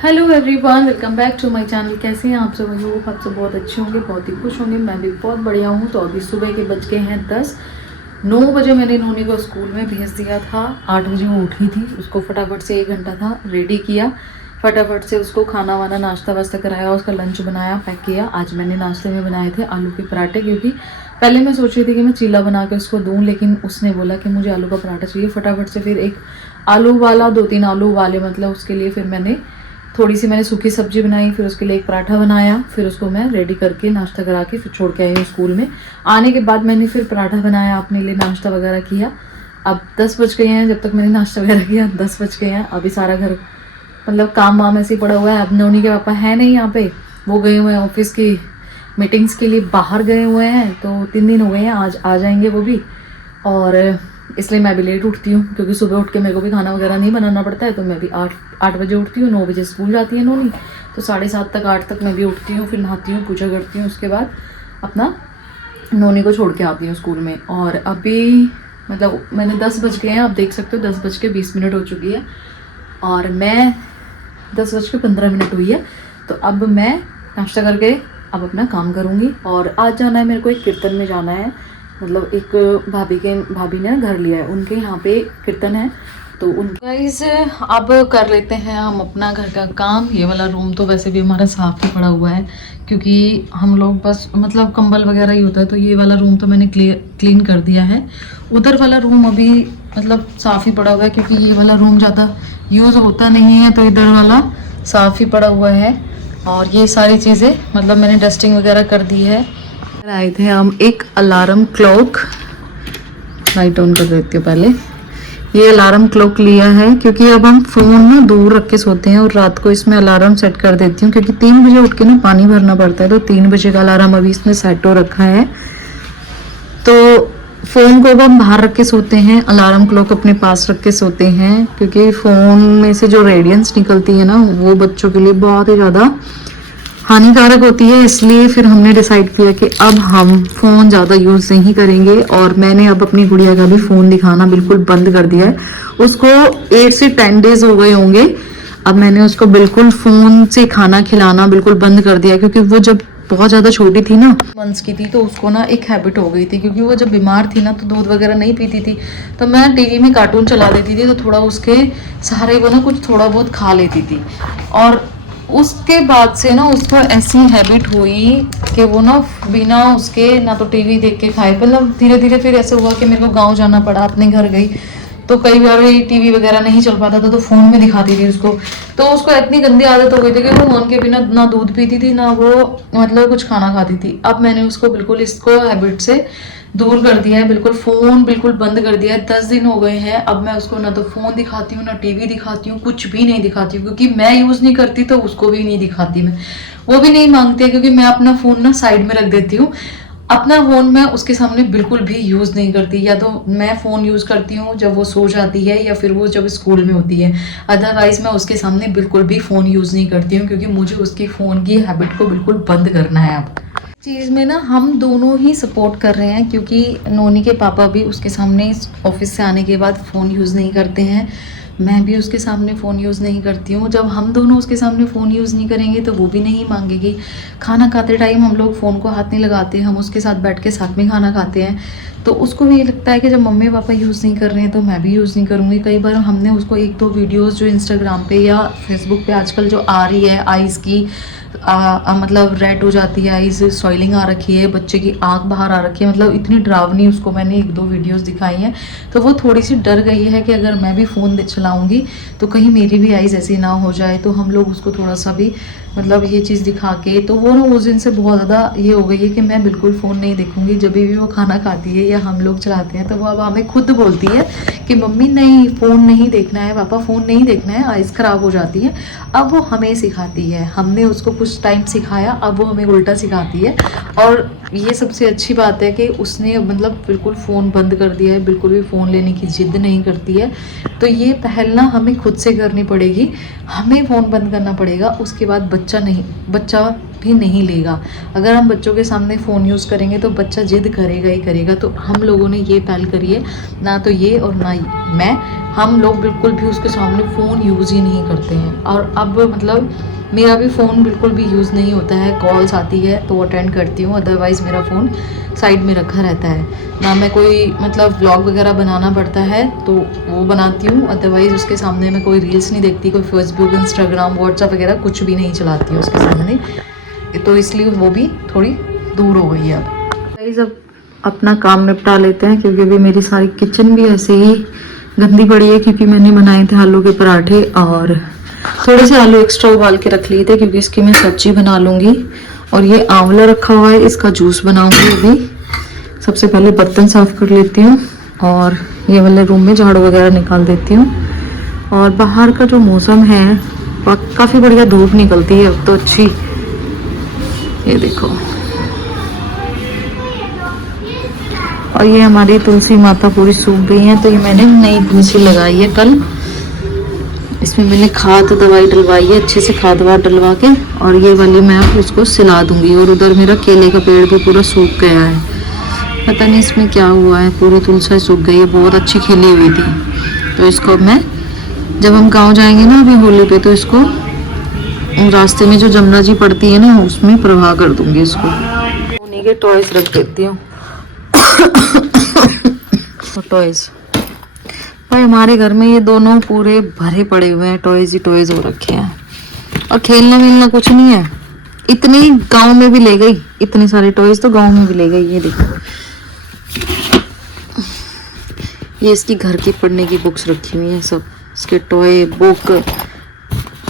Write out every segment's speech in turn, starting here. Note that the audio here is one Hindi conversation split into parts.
Hello everyone, welcome back to my channel. कैसे हैं आप सब? आई होप आप सब बहुत अच्छे होंगे, बहुत ही खुश होंगे। मैं भी बहुत बढ़िया हूँ। तो अभी सुबह के बज गए हैं 10। 9 बजे मैंने नोनी को स्कूल में भेज दिया था। 8 बजे वो उठी थी। उसको फटाफट से 1 घंटा था रेडी किया, फटाफट से उसको खाना वाना नाश्ता वास्ता कराया, उसका लंच बनाया, पैक किया। आज मैंने नाश्ते में बनाए थे आलू के पराठे, क्योंकि पहले मैं सोच रही थी कि मैं चीला बना के उसको दूँ, लेकिन उसने बोला कि मुझे आलू का पराठा चाहिए। फटाफट से फिर एक आलू वाला 2-3 आलू वाले, मतलब उसके लिए फिर मैंने थोड़ी सी मैंने सूखी सब्जी बनाई, फिर उसके लिए एक पराठा बनाया, फिर उसको मैं रेडी करके नाश्ता करा के फिर छोड़ के आई हूँ स्कूल में। आने के बाद मैंने फिर पराठा बनाया, अपने लिए नाश्ता वगैरह किया। अब 10 बज गए हैं। जब तक मैंने नाश्ता वगैरह किया 10 बज गए हैं। अभी सारा घर मतलब काम वाम ऐसे ही पड़ा हुआ है। अब नोनी के पापा है नहीं यहाँ पे, वो गए हुए हैं ऑफिस की मीटिंग्स के लिए, बाहर गए हुए हैं। तो 3 दिन हो गए हैं, आज आ जाएंगे वो भी। और इसलिए मैं भी लेट उठती हूँ, क्योंकि सुबह उठ के मेरे को भी खाना वगैरह नहीं बनाना पड़ता है। तो मैं भी 8 बजे उठती हूँ। 9 बजे स्कूल जाती है नोनी, तो 7:30 तक 8 तक मैं भी उठती हूँ। फिर नहाती हूँ, पूजा करती हूँ, उसके बाद अपना नोनी को छोड़ के आती हूँ स्कूल में। और अभी मतलब मैंने 10 बज गए हैं, आप देख सकते हो 10:20 हो चुकी है। और मैं 10:15 हुई है। तो अब मैं नाश्ता करके अब अपना काम करूँगी। और आज जाना है मेरे को, एक कीर्तन में जाना है। मतलब एक भाभी ने घर लिया है, उनके यहाँ पे कीर्तन है। तो उनके गाइस अब कर लेते हैं हम अपना घर का काम। ये वाला रूम तो वैसे भी हमारा साफ ही पड़ा हुआ है, क्योंकि हम लोग बस मतलब कंबल वगैरह ही होता है। तो ये वाला रूम तो मैंने क्लीन कर दिया है। उधर वाला रूम अभी मतलब साफ ही पड़ा हुआ है, क्योंकि ये वाला रूम ज़्यादा यूज़ होता नहीं है, तो इधर वाला साफ ही पड़ा हुआ है। और ये सारी चीज़ें मतलब मैंने डस्टिंग वगैरह कर दी है। आए थे हम एक अलार्म क्लॉक, लाइट ऑन कर देती हूँ पहले। ये अलार्म क्लॉक लिया है, क्योंकि अब हम फ़ोन ना दूर रख के सोते हैं, और रात को इसमें अलार्म सेट कर देती हूँ, क्योंकि 3 बजे उठ के ना पानी भरना पड़ता है। तो 3 बजे का अलार्म अभी इसमें सेट हो रखा है। तो फ़ोन को अब हम बाहर रख के सोते हैं, अलार्म क्लॉक अपने पास रख के सोते हैं, क्योंकि फ़ोन में से जो रेडियंस निकलती है ना, वो बच्चों के लिए बहुत ही ज़्यादा हानिकारक होती है। इसलिए फिर हमने डिसाइड किया कि अब हम फ़ोन ज़्यादा यूज़ नहीं करेंगे। और मैंने अब अपनी गुड़िया का भी फ़ोन दिखाना बिल्कुल बंद कर दिया है। उसको 8 से 10 डेज हो गए होंगे। अब मैंने उसको बिल्कुल फ़ोन से खाना खिलाना बिल्कुल बंद कर दिया, क्योंकि वो जब बहुत ज़्यादा छोटी थी ना, मंथ्स की थी, तो उसको ना एक हैबिट हो गई थी। क्योंकि वो जब बीमार थी ना, तो दूध वगैरह नहीं पीती थी। तो मैं टीवी में कार्टून चला देती थी, तो थोड़ा उसके सहारे वो ना कुछ थोड़ा बहुत खा लेती थी। और उसके बाद से ना उसको ऐसी हैबिट हुई कि वो ना बिना उसके ना तो टीवी देख के खाए। मतलब धीरे धीरे फिर ऐसे हुआ कि मेरे को गांव जाना पड़ा, अपने घर गई, तो कई बार टीवी वगैरह नहीं चल पाता था, तो फ़ोन में दिखाती थी उसको। तो उसको इतनी गंदी आदत हो गई थी कि वो फ़ोन के बिना ना दूध पीती थी, ना वो मतलब कुछ खाना खाती थी। अब मैंने उसको बिल्कुल इसको हैबिट से दूर कर दिया है, बिल्कुल फ़ोन बिल्कुल बंद कर दिया है। 10 दिन हो गए हैं। अब मैं उसको ना तो फ़ोन दिखाती हूँ, ना टीवी दिखाती हूँ, कुछ भी नहीं दिखाती हूँ, क्योंकि मैं यूज़ नहीं करती तो उसको भी नहीं दिखाती मैं। वो भी नहीं मांगती है, क्योंकि मैं अपना फ़ोन ना साइड में रख देती हूँ। अपना फ़ोन मैं उसके सामने बिल्कुल भी यूज़ नहीं करती। या तो मैं फ़ोन यूज़ करती हूँ जब वो सो जाती है, या फिर वो जब स्कूल में होती है। अदरवाइज़ मैं उसके सामने बिल्कुल भी फ़ोन यूज़ नहीं करती हूँ, क्योंकि मुझे उसकी फ़ोन की हैबिट को बिल्कुल बंद करना है अब। चीज़ में ना हम दोनों ही सपोर्ट कर रहे हैं, क्योंकि नोनी के पापा भी उसके सामने ऑफिस से आने के बाद फ़ोन यूज़ नहीं करते हैं। मैं भी उसके सामने फ़ोन यूज़ नहीं करती हूँ। जब हम दोनों उसके सामने फ़ोन यूज़ नहीं करेंगे, तो वो भी नहीं मांगेगी। खाना खाते टाइम हम लोग फ़ोन को हाथ नहीं लगाते, हम उसके साथ बैठ के साथ में खाना खाते हैं। तो उसको भी ये लगता है कि जब मम्मी पापा यूज़ नहीं कर रहे हैं, तो मैं भी यूज़ नहीं करूँगी। कई बार हमने उसको 1-2 वीडियोज़ जो इंस्टाग्राम पे या फेसबुक पे आजकल जो आ रही है, आइज़ की मतलब रेड हो जाती है आइज़, सॉइलिंग आ रखी है, बच्चे की आंख बाहर आ रखी है, मतलब इतनी डरावनी उसको मैंने 1-2 वीडियोस दिखाई हैं। तो वो थोड़ी सी डर गई है कि अगर मैं भी फ़ोन चलाऊंगी तो कहीं मेरी भी आइज़ ऐसी ना हो जाए। तो हम लोग उसको थोड़ा सा भी मतलब ये चीज़ दिखा के, तो वो ना उस दिन से बहुत ज़्यादा ये हो गई है कि मैं बिल्कुल फ़ोन नहीं देखूंगी। जब भी वो खाना खाती है या हम लोग चलाते हैं, तो वो अब हमें खुद बोलती है कि मम्मी नहीं, फ़ोन नहीं देखना है, पापा फ़ोन नहीं देखना है, आइज़ ख़राब हो जाती है। अब वो हमें सिखाती है। हमने उसको कुछ टाइम सिखाया, अब वो हमें उल्टा सिखाती है। और ये सबसे अच्छी बात है कि उसने मतलब बिल्कुल फ़ोन बंद कर दिया है, बिल्कुल भी फ़ोन लेने की ज़िद नहीं करती है। तो ये पहल ना हमें खुद से करनी पड़ेगी, हमें फ़ोन बंद करना पड़ेगा, उसके बाद बच्चा भी नहीं लेगा। अगर हम बच्चों के सामने फ़ोन यूज़ करेंगे तो बच्चा ज़िद करेगा ही करेगा। तो हम लोगों ने ये पहल करी है, ना तो ये और ना मैं, हम लोग बिल्कुल भी उसके सामने फ़ोन यूज़ ही नहीं करते हैं। और अब मतलब मेरा भी फ़ोन बिल्कुल भी यूज़ नहीं होता है, कॉल्स आती है तो अटेंड करती हूँ, अदरवाइज़ मेरा फ़ोन साइड में रखा रहता है। ना मैं कोई मतलब व्लॉग वगैरह बनाना पड़ता है तो वो बनाती हूँ, अदरवाइज़ उसके सामने मैं कोई रील्स नहीं देखती, कोई फेसबुक, इंस्टाग्राम, व्हाट्सअप वगैरह कुछ भी नहीं चलाती हूँ उसके सामने। तो इसलिए वो भी थोड़ी दूर हो गई है अब। गाइस अब अपना काम निपटा लेते हैं, क्योंकि अभी मेरी सारी किचन भी ऐसे ही गंदी पड़ी है, क्योंकि मैंने बनाए थे आलू के पराठे और थोड़े से आलू एक्स्ट्रा उबाल के रख लिए थे, क्योंकि इसकी मैं सब्जी बना लूँगी। और ये आंवला रखा हुआ है, इसका जूस बनाऊंगी अभी। सबसे पहले बर्तन साफ़ कर लेती हूँ और ये वाले रूम में झाड़ू वगैरह निकाल देती हूँ। और बाहर का जो मौसम है काफ़ी बढ़िया धूप निकलती है अब तो अच्छी, ये देखो। और ये हमारी तुलसी माता पूरी सूख गई है, तो ये मैंने नई तुलसी लगाई है कल। इसमें मैंने खाद दवाई डलवाई है, अच्छे से खाद वाद डलवा के। और ये वाली मैं उसको सिला दूंगी। और उधर मेरा केले का पेड़ भी पूरा सूख गया है, पता नहीं इसमें क्या हुआ है, पूरी तुलसी सूख गई है, बहुत अच्छी खिली हुई थी। तो इसको मैं जब हम गांव जाएंगे ना अभी होली पे, तो इसको रास्ते में जो जमुना जी पड़ती है ना उसमें प्रवाह कर दूंगी इसको। उन्हीं के टॉयज रख देती हूँ। टॉयज भाई हमारे घर में ये दोनों पूरे भरे पड़े हुए हैं, टॉयज ही टॉयज हो रखे हैं। और खेलने मिलना कुछ नहीं है, इतनी गांव में भी ले गई, इतने सारे टॉयज तो गांव में भी ले गई। ये देखो, ये इसकी घर की पढ़ने की बुक्स रखी हुई हैं, सब इसके टॉय बुक,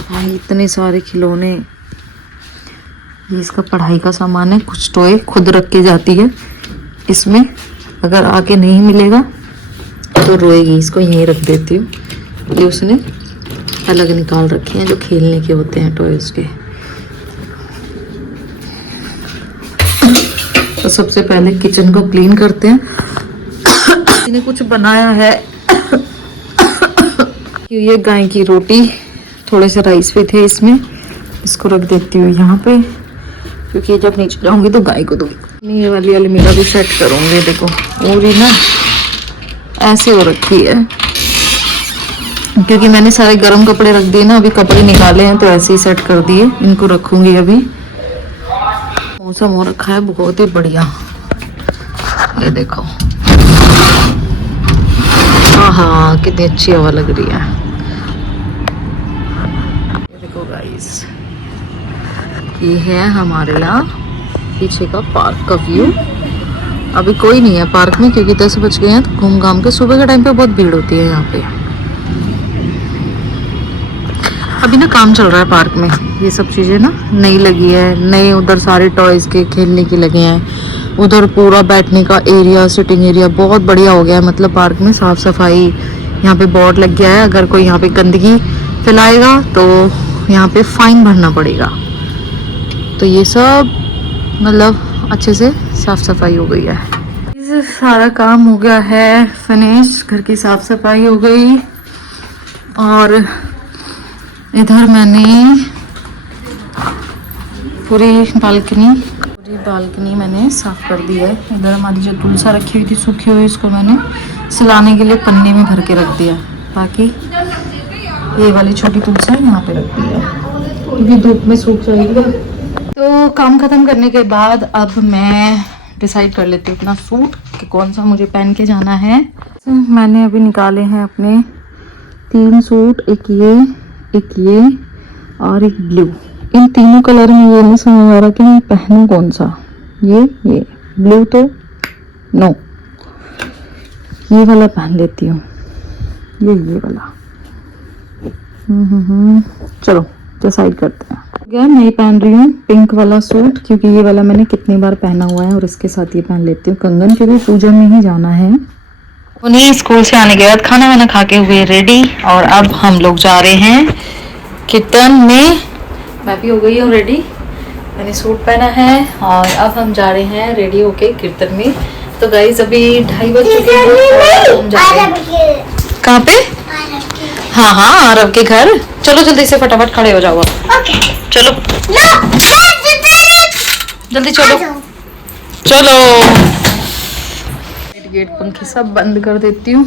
भाई इतने सारे खिलौने। ये इसका पढ़ाई का सामान है, कुछ टॉय खुद रख के जाती है इसमें, अगर आके नहीं मिलेगा तो रोएगी। इसको यहीं रख देती हूँ, ये उसने अलग निकाल रखे हैं जो खेलने के होते हैं टॉयज के। तो सबसे पहले किचन को क्लीन करते हैं। इन्हें कुछ बनाया है, ये गाय की रोटी, थोड़े से राइस भी थे इसमें, इसको रख देती हूँ यहाँ पे, क्योंकि जब नीचे जाऊंगी तो गाय को दूंगी। ये वाली अलमीरा भी सेट करूंगी, देखो पूरी ना ऐसे हो रखी है, क्योंकि मैंने सारे गर्म कपड़े रख दिए ना, अभी कपड़े निकाले हैं तो ऐसे ही सेट कर दिए, इनको रखूंगी अभी। मौसम हो रखा है बहुत ही बढ़िया, ये देखो, हाँ कितनी अच्छी हवा लग रही है। ये देखो गाइस, ये है हमारे यहाँ पीछे का पार्क का व्यू। अभी कोई नहीं है पार्क में, क्योंकि 10 बज गए हैं, तो घूम घाम के सुबह के टाइम पे बहुत भीड़ होती है यहाँ पे। अभी ना काम चल रहा है पार्क में, ये सब चीज़ें ना नई लगी है, नए उधर सारे टॉयज के खेलने के लगे हैं, उधर पूरा बैठने का एरिया, सिटिंग एरिया बहुत बढ़िया हो गया है। मतलब पार्क में साफ सफाई, यहाँ पे बोर्ड लग गया है, अगर कोई यहाँ पे गंदगी फैलाएगा तो यहाँ पे फाइन भरना पड़ेगा। तो ये सब मतलब अच्छे से साफ सफाई हो गई है। ये सारा काम हो गया है फिनिश, घर की साफ सफाई हो गई। और इधर मैंने पूरी बालकनी मैंने साफ कर दी है। इधर हमारी जो तुलसा रखी हुई थी सूखी हुई, इसको मैंने सिलाने के लिए पन्नी में भर के रख दिया। बाकी ये वाली छोटी तुलसा यहाँ पे रख दी है, क्योंकि धूप में सूख जाएगी। तो काम खत्म करने के बाद अब मैं डिसाइड कर लेती हूँ अपना सूट कि कौन सा मुझे पहन के जाना है। तो मैंने अभी निकाले हैं अपने 3 सूट, एक ये और एक ब्लू। इन तीनों कलर में ये नहीं समझ आ रहा कि मैं पहनूं कौन सा। ये ब्लू तो नो, ये वाला पहन लेती हूँ, ये वाला। चलो डिसाइड करते हैं। मैं पहन रही हूँ पिंक वाला सूट, क्योंकि ये वाला मैंने कितनी बार पहना हुआ है, और इसके साथ ये पहन लेती हूँ कंगन, क्योंकि पूजा में ही जाना है। उन्हें स्कूल से आने के बाद खाना वाना खा के हुए रेडी, और अब हम लोग जा रहे हैं किचन में। मैं भी हो गई हूँ रेडी, मैंने सूट पहना है और अब हम जा रहे हैं रेडी होके कीर्तन में। तो गाइज अभी 2:30 बज चुके हैं और हम जा रहे हैं। कहाँ पे? हाँ हाँ, आरव के घर। चलो जल्दी से फटाफट खड़े हो जाओ अब। चलो जल्दी चलो चलो। गेट पंखे सब बंद कर देती हूँ।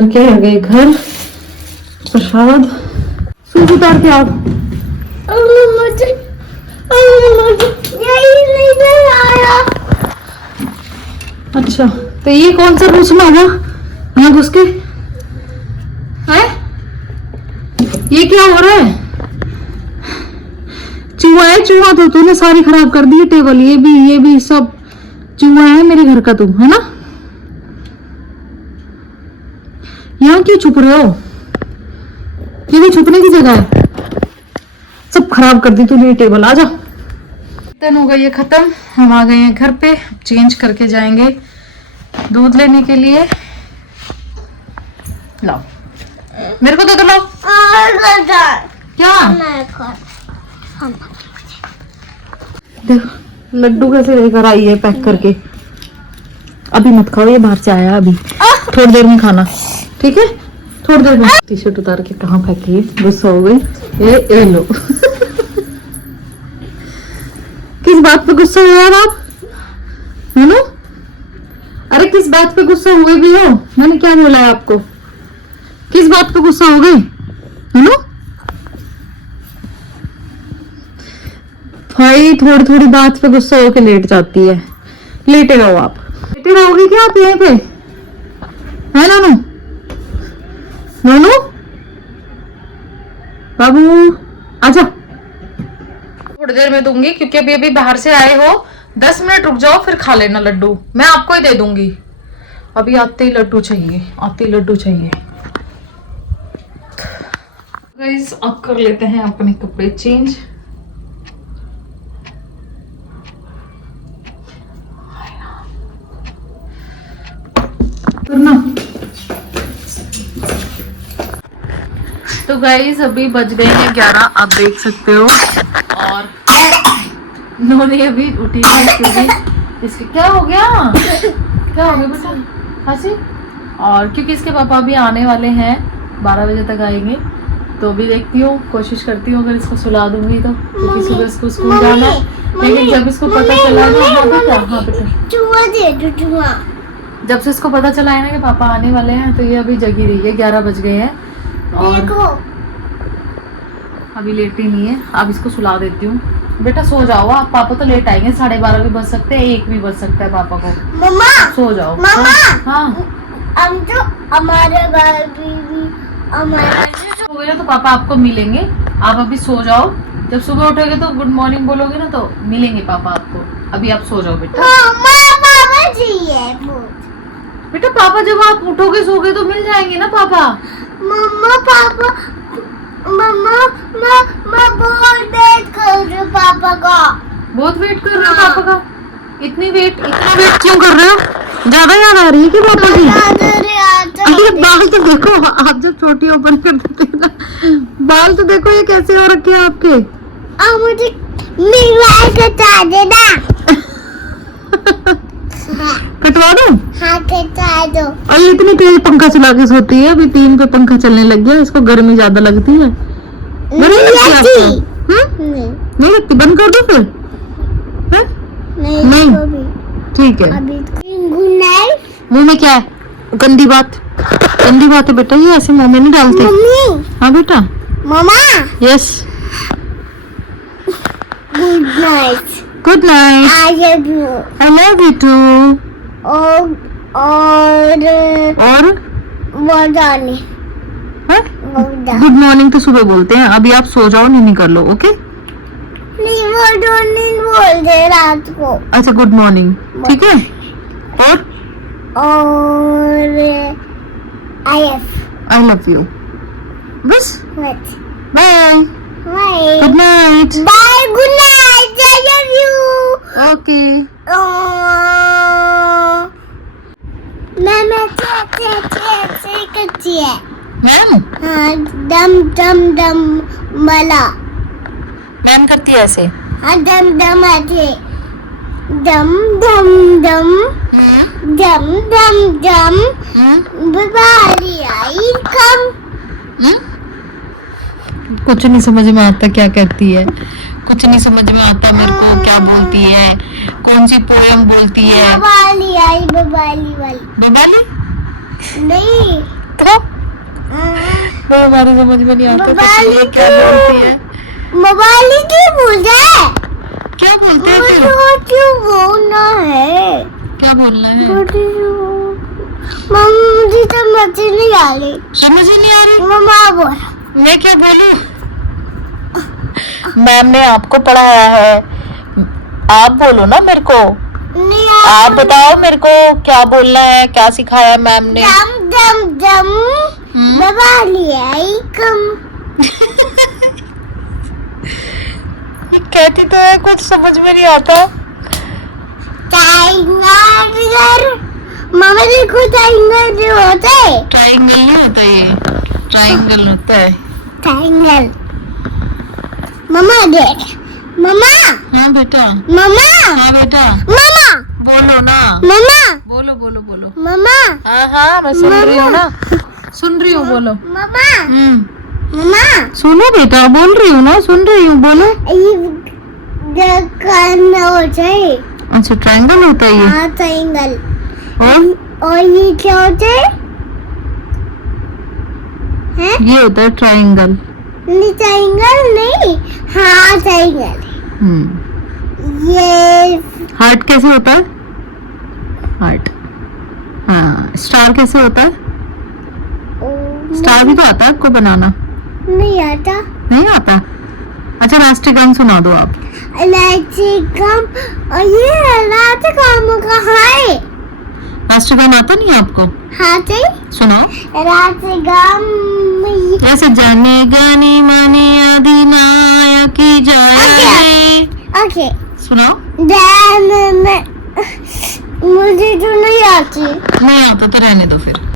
करके आ गए घर। प्रसाद सूट उतार के आप। अच्छा तो ये कौन सा घुसना होगा यहाँ घुस के है? ये क्या हो रहा है? चूहा है, चूहा तो तूने सारी खराब कर दी है टेबल, ये भी सब चूहा है मेरे घर का, तुम है ना? यहाँ क्यों छुप रहे हो? ये भी छुपने की जगह है। सब खराब कर दी तूने टेबल। आ जा। दिन हो गई है खत्म, हम आ गए हैं घर पे। चेंज करके जाएंगे दूध लेने के लिए। लाओ मेरे को दे दो। लाओ क्या देखो लड्डू कैसे लेकर आई है पैक करके। अभी मत खाओ, ये बाहर से आया, अभी थोड़ी देर में खाना, ठीक है? थोड़ी देर में। टी शर्ट उतार के कहाँ फेंकी है? गुस्सा हो गई। ये लो। किस बात पे गुस्सा हुआ यार आप? है ना? अरे किस बात पे गुस्सा हुए भी हो? मैंने क्या बोला है आपको? किस बात पे गुस्सा हो गए? है ना भाई? थोड़ी थोड़ी बात पे गुस्सा होके लेट जाती है। लेटे रहो आप। लेटे रहोगे क्या आप यहीं पे? है नानू? नानू बाबू आजा। थोड़ी देर में दूंगी क्योंकि अभी बाहर से आए हो। 10 मिनट रुक जाओ फिर खा लेना लड्डू, मैं आपको ही दे दूंगी। अभी आते ही लड्डू चाहिए, आते ही लड्डू चाहिए। गाइस अब कर लेते हैं अपने कपड़े चेंज। करना। तो गाइस अभी बज गए हैं 11, आप देख सकते हो। और नोनी अभी उठी है क्योंकि इसके क्या हो गया? क्या हो गया बेटा? खांसी? और क्योंकि इसके पापा अभी आने वाले हैं, 12 बजे तक आएंगे। तो अभी देखती हूँ, कोशिश करती हूँ अगर इसको सुला दूंगी तो, क्योंकि सुबह इसको स्कूल जाना है। लेकिन जब इसको पता चला ना, हाँ बेटा, हाँ बेटा, जब से इसको पता चला है ना कि पापा आने वाले हैं तो ये अभी जगी रही है। 11 बज गए हैं और अभी लेटी नहीं है। अब इसको सुला देती हूँ। बेटा सो जाओ आप, पापा तो लेट आएंगे, 12:30 भी बज सकते हैं, 1 भी बज सकता है पापा को। मम्मा सो जाओ। मम्मा हाँ हम तो हमारे घर भी सो गए तो पापा आपको मिलेंगे। आप अभी सो जाओ, जब सुबह उठोगे तो गुड मॉर्निंग बोलोगे ना तो मिलेंगे पापा आपको। अभी आप सो जाओ बेटा। पापा चाहिए बेटा, पापा जब आप उठोगे सोगे तो मिल जाएंगे ना पापा। मम्मा पापा, मम्मा मैं बहुत वेट कर रही हूँ पापा का। बहुत वेट कर रहे हो पापा का? इतना वेट क्यों कर रहे हो? ज्यादा याद आ रही है कि पापा की? अरे बाल तो देखो, आप जब छोटी ओपन कर देते हैं ना, बाल तो देखो ये कैसे हो रखे हैं आपके। मुझे कटवा देना। कटवा दो? हाँ कटवा दो। और इतनी तेज पंखा चला के सोती है, अभी 3 पे पंखा चलने लग गया। इसको गर्मी ज्यादा लगती है। नहीं लगती? बंद कर दो फिर। नहीं ठीक है। मुंह में क्या है? गंदी बात है बेटा, ये ऐसे मुंह में नहीं डालते। हाँ बेटा। मामा yes. Good night. I love you too। और गुड मॉर्निंग तो सुबह बोलते हैं। अभी आप सो जाओ, नींद कर लो, ओके? नहीं वो बोलते हैं रात को। अच्छा गुड मॉर्निंग, ठीक है। और I love you बस। Bye good night. Bye good night. I love you। Okay ma'am ऐसे करती है मैम। हाँ दम दम दम वाला मैम करती है ऐसे। हाँ दम दम ऐसे दम दम दम दम दम दम बीमारी आई कम। कुछ नहीं समझ में आता क्या कहती है, कुछ नहीं समझ में आता मेरे को क्या बोलती है, कौन सी पोएम बोलती है। बबाली आई, बबाली वाली। बबाली नहीं तो वो हमारी समझ में नहीं आता तो क्या बोलती है। मोबाइल क्यों बोल रहा है? क्या बोलते हैं फिर? मुझे क्यों बोलना है? क्या बोलना है? मम्मा मुझे समझ नहीं आ रही। समझ ही नहीं आ रही। मम्मा बोल। मैं क्या बोलूं? मैम ने आपको पढ़ाया है, आप बोलो ना मेरे को। नहीं आप बताओ मेरे को क्या बोलना है, क्या सिखाया मैम ने। दम दम दम दबा लिया कम। कहती तो है, कुछ समझ में नहीं आता। टाइगर मामा देखो टाइगर जो होता है। ट्राइंगल नहीं होता, ये ट्राइंगल होता है। टाइगर मामा देख मामा। हाँ बेटा। मामा हाँ बेटा। मामा बोलो ना। मामा बोलो बोलो बोलो। मामा हाँ हाँ मैं सुन रही हूँ ना, सुन रही हूँ, बोलो। मामा मामा सुनो बेटा, बोल रही हूँ ना, सुन रही हूँ, बोलो। ये करना होता है। अच्छा ट्रायंगल होता है ये। हाँ ट्रायंगल। और ये क्या होता है? हैं? ये होता है ट्रायंगल। नहीं ट्रायंगल नहीं। हाँ ट्रायंगल। ये हार्ट कैसे होता है? हार्ट। हाँ स्टार कैसे होता है? स्टार भी तो आता है आपको बनाना। नहीं आता। नहीं आता? अच्छा राष्ट्रगान सुना दो आप। राष्ट्रगान और ये राष्ट्रगान कहाँ है? राष्ट्रगान आता नहीं आपको? हाँ जी सुनाओ। राष्ट्रगान ऐसे जाने गाने माने अधिनायक की जय। ओके सुनाओ। मुझे तो नहीं आती। नहीं आता तो रहने दो फिर।